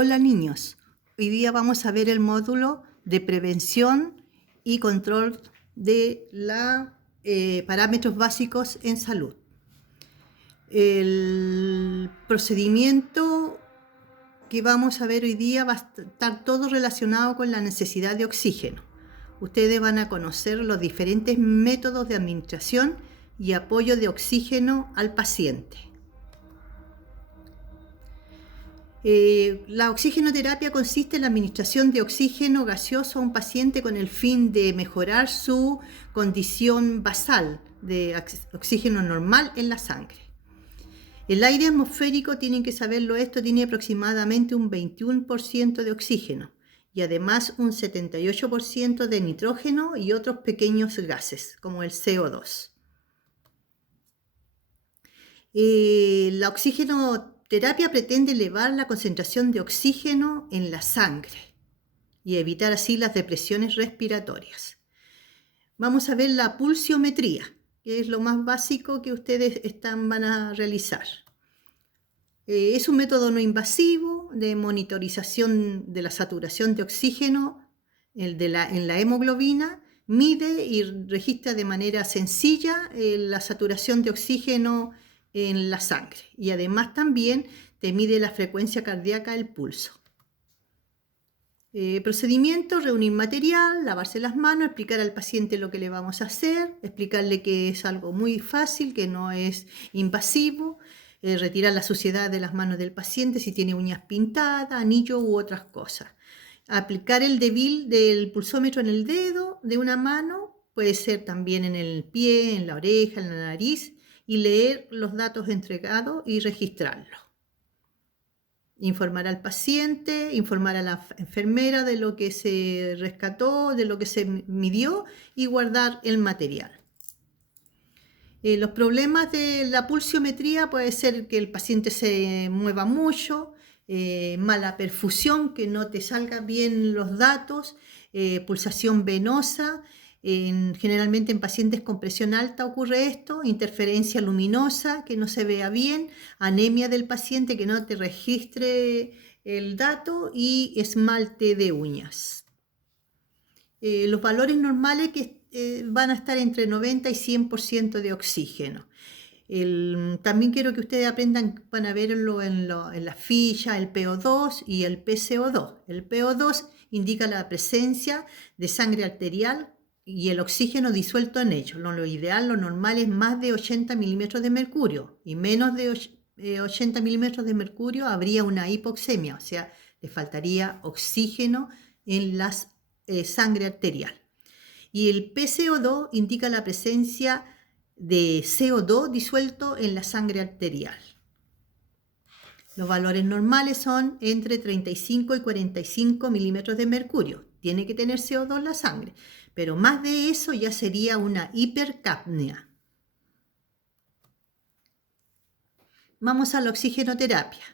Hola niños, hoy día vamos a ver el módulo de prevención y control de parámetros básicos en salud. El procedimiento que vamos a ver hoy día va a estar todo relacionado con la necesidad de oxígeno. Ustedes van a conocer los diferentes métodos de administración y apoyo de oxígeno al paciente. La oxigenoterapia consiste en la administración de oxígeno gaseoso a un paciente con el fin de mejorar su condición basal de oxígeno normal en la sangre. El aire atmosférico, tienen que saberlo esto, tiene aproximadamente un 21% de oxígeno y además un 78% de nitrógeno y otros pequeños gases como el CO2. La oxigenoterapia pretende elevar la concentración de oxígeno en la sangre y evitar así las depresiones respiratorias. Vamos a ver la pulsiometría, que es lo más básico que ustedes van a realizar. Es un método no invasivo de monitorización de la saturación de oxígeno en la hemoglobina. Mide y registra de manera sencilla la saturación de oxígeno en la sangre y además también te mide la frecuencia cardíaca, el pulso. Procedimiento: reunir material, lavarse las manos, explicar al paciente lo que le vamos a hacer, explicarle que es algo muy fácil, que no es invasivo, retirar la suciedad de las manos del paciente si tiene uñas pintadas, anillo u otras cosas. Aplicar el débil del pulsómetro en el dedo de una mano, puede ser también en el pie, en la oreja, en la nariz, y leer los datos entregados y registrarlos. Informar al paciente, informar a la enfermera de lo que se rescató, de lo que se midió y guardar el material. Los problemas de la pulsiometría puede ser que el paciente se mueva mucho, mala perfusión, que no te salgan bien los datos, pulsación venosa. Generalmente en pacientes con presión alta ocurre esto, interferencia luminosa, que no se vea bien, anemia del paciente, que no te registre el dato, y esmalte de uñas. Los valores normales que van a estar entre 90 y 100% de oxígeno. También quiero que ustedes aprendan, van a verlo en la ficha, el PO2 y el PCO2. El PO2 indica la presencia de sangre arterial y el oxígeno disuelto en ello. Lo ideal, lo normal es más de 80 milímetros de mercurio, y menos de 80 milímetros de mercurio habría una hipoxemia, o sea, le faltaría oxígeno en la sangre arterial. Y el PCO2 indica la presencia de CO2 disuelto en la sangre arterial. Los valores normales son entre 35 y 45 milímetros de mercurio. Tiene que tener CO2 en la sangre, pero más de eso ya sería una hipercapnia. Vamos a la oxigenoterapia.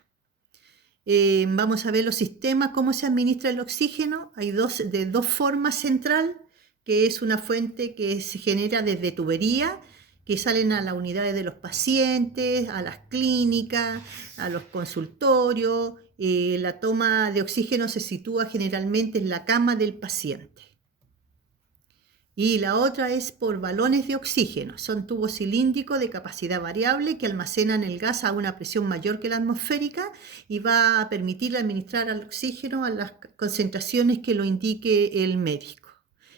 Vamos a ver los sistemas, cómo se administra el oxígeno. Hay de dos formas: central, que es una fuente que se genera desde tubería, que salen a las unidades de los pacientes, a las clínicas, a los consultorios. La toma de oxígeno se sitúa generalmente en la cama del paciente. Y la otra es por balones de oxígeno. Son tubos cilíndricos de capacidad variable que almacenan el gas a una presión mayor que la atmosférica y va a permitir administrar el oxígeno a las concentraciones que lo indique el médico.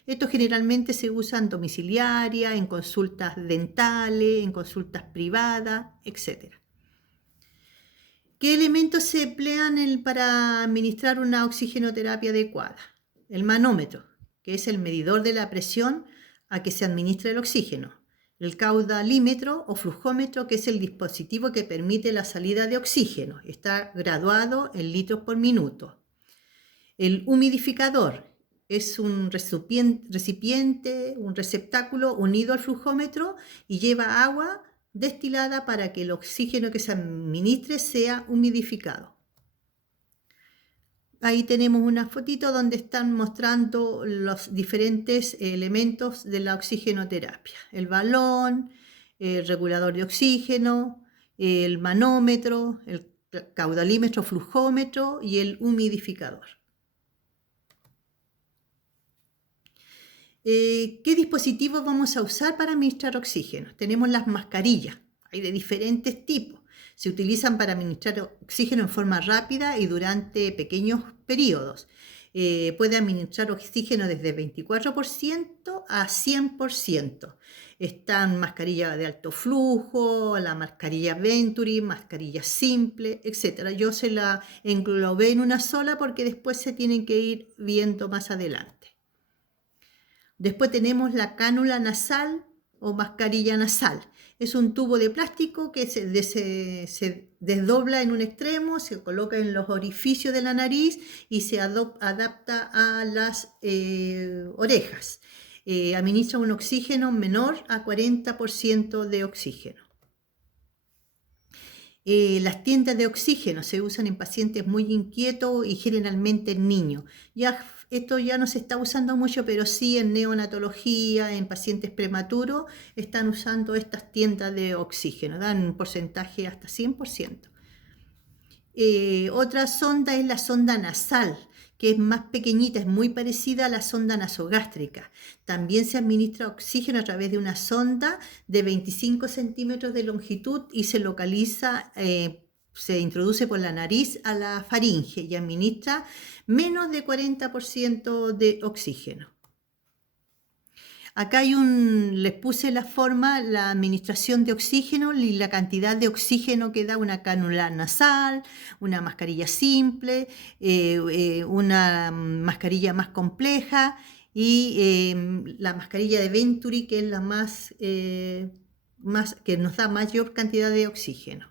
Esto generalmente se usa en domiciliaria, en consultas dentales, en consultas privadas, etc. ¿Qué elementos se emplean para administrar una oxigenoterapia adecuada? El manómetro, que es el medidor de la presión a que se administra el oxígeno. El caudalímetro o flujómetro, que es el dispositivo que permite la salida de oxígeno. Está graduado en litros por minuto. El humidificador es un recipiente, un receptáculo unido al flujómetro y lleva agua destilada para que el oxígeno que se administre sea humidificado. Ahí tenemos una fotito donde están mostrando los diferentes elementos de la oxigenoterapia. El balón, el regulador de oxígeno, el manómetro, el caudalímetro, flujómetro y el humidificador. ¿Qué dispositivos vamos a usar para administrar oxígeno? Tenemos las mascarillas, hay de diferentes tipos. Se utilizan para administrar oxígeno en forma rápida y durante pequeños periodos. Puede administrar oxígeno desde 24% a 100%. Están mascarillas de alto flujo, la mascarilla Venturi, mascarilla simple, etc. Yo se la englobé en una sola porque después se tienen que ir viendo más adelante. Después tenemos la cánula nasal o mascarilla nasal. Es un tubo de plástico que se desdobla en un extremo, se coloca en los orificios de la nariz y se adapta a las orejas. Administra un oxígeno menor a 40% de oxígeno. Las tiendas de oxígeno se usan en pacientes muy inquietos y generalmente en niños. Esto ya no se está usando mucho, pero sí en neonatología, en pacientes prematuros, están usando estas tiendas de oxígeno, dan un porcentaje hasta 100%. Otra sonda es la sonda nasal, que es más pequeñita, es muy parecida a la sonda nasogástrica. También se administra oxígeno a través de una sonda de 25 centímetros de longitud y se localiza, se introduce por la nariz a la faringe y administra menos de 40% de oxígeno. Acá les puse la forma, la administración de oxígeno y la cantidad de oxígeno que da una cánula nasal, una mascarilla simple, una mascarilla más compleja y la mascarilla de Venturi, que es la que nos da mayor cantidad de oxígeno.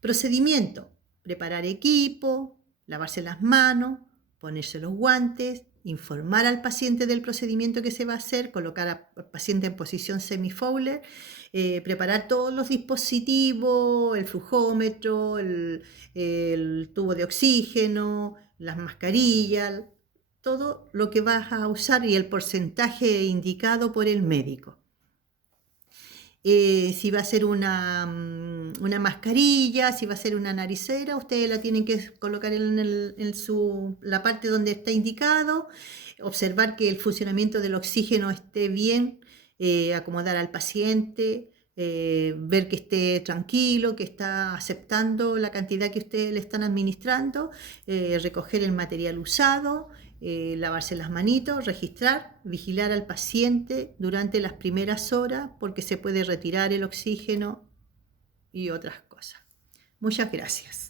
Procedimiento: preparar equipo, lavarse las manos, ponerse los guantes, informar al paciente del procedimiento que se va a hacer, colocar al paciente en posición semi-Fowler, preparar todos los dispositivos, el flujómetro, el tubo de oxígeno, las mascarillas, todo lo que vas a usar y el porcentaje indicado por el médico. Si va a ser una mascarilla, si va a ser una naricera, ustedes la tienen que colocar en la parte donde está indicado, observar que el funcionamiento del oxígeno esté bien, acomodar al paciente, ver que esté tranquilo, que está aceptando la cantidad que ustedes le están administrando, recoger el material usado, lavarse las manitos, registrar, vigilar al paciente durante las primeras horas porque se puede retirar el oxígeno y otras cosas. Muchas gracias.